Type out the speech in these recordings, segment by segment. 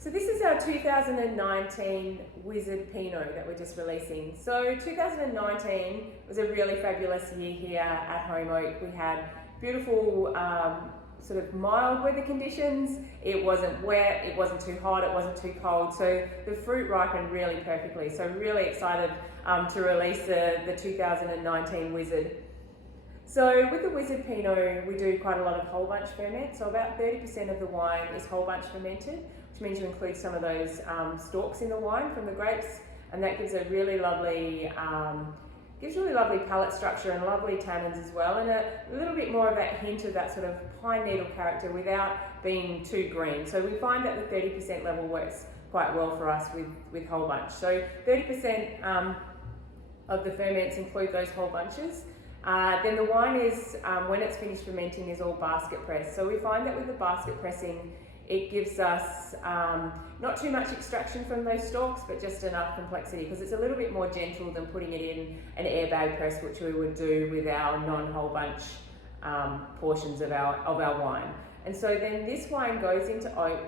So this is our 2019 Wizard Pinot that we're just releasing. So 2019 was a really fabulous year here at Holm Oak. We had beautiful sort of mild weather conditions. It wasn't wet, it wasn't too hot, it wasn't too cold. So the fruit ripened really perfectly. So really excited to release the 2019 Wizard. So with the Wizard Pinot, we do quite a lot of whole bunch ferment. So about 30% of the wine is whole bunch fermented, which means you include some of those stalks in the wine from the grapes, and that gives a really lovely, palate structure and lovely tannins as well, and a little bit more of that hint of that sort of pine needle character without being too green. So we find that the 30% level works quite well for us with whole bunch. So 30% of the ferments include those whole bunches. Then the wine is, when it's finished fermenting, is all basket pressed. So we find that with the basket pressing, it gives us not too much extraction from those stalks, but just enough complexity, because it's a little bit more gentle than putting it in an airbag press, which we would do with our non-whole bunch portions of our wine. And so then this wine goes into oak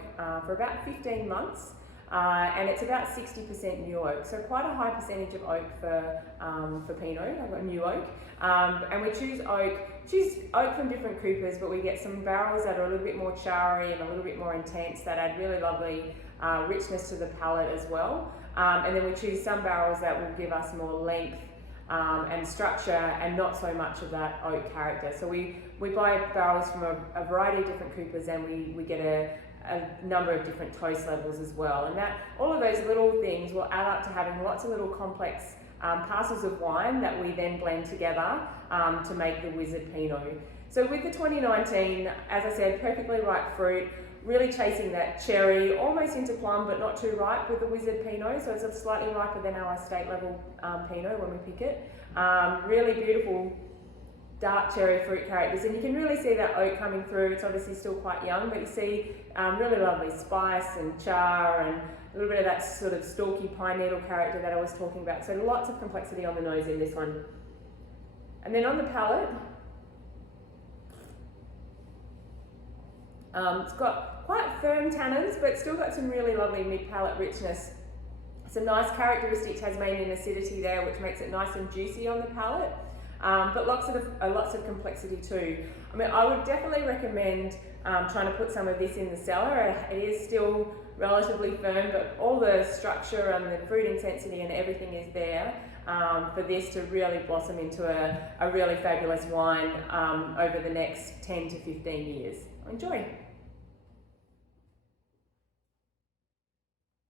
for about 15 months. And it's about 60% new oak, so quite a high percentage of oak for Pinot. I've got new oak, and we choose oak from different coopers, but we get some barrels that are a little bit more charry and a little bit more intense that add really lovely richness to the palate as well. And then we choose some barrels that will give us more length and structure and not so much of that oak character. So we buy barrels from a variety of different coopers, and we get a number of different toast levels as well, and that all of those little things will add up to having lots of little complex parcels of wine that we then blend together to make the Wizard Pinot. So with the 2019, as I said, perfectly ripe fruit, really chasing that cherry, almost into plum but not too ripe with the Wizard Pinot, so it's slightly riper than our estate level Pinot when we pick it. Really beautiful dark cherry fruit characters, and you can really see that oak coming through. It's obviously still quite young, but you see really lovely spice and char and a little bit of that sort of stalky pine needle character that I was talking about. So lots of complexity on the nose in this one. And then on the palate, it's got quite firm tannins, but still got some really lovely mid-palate richness. Some nice characteristic Tasmanian acidity there, which makes it nice and juicy on the palate. But lots of complexity too. I mean, I would definitely recommend trying to put some of this in the cellar. It is still relatively firm, but all the structure and the fruit intensity and everything is there for this to really blossom into a really fabulous wine over the next 10 to 15 years. Enjoy.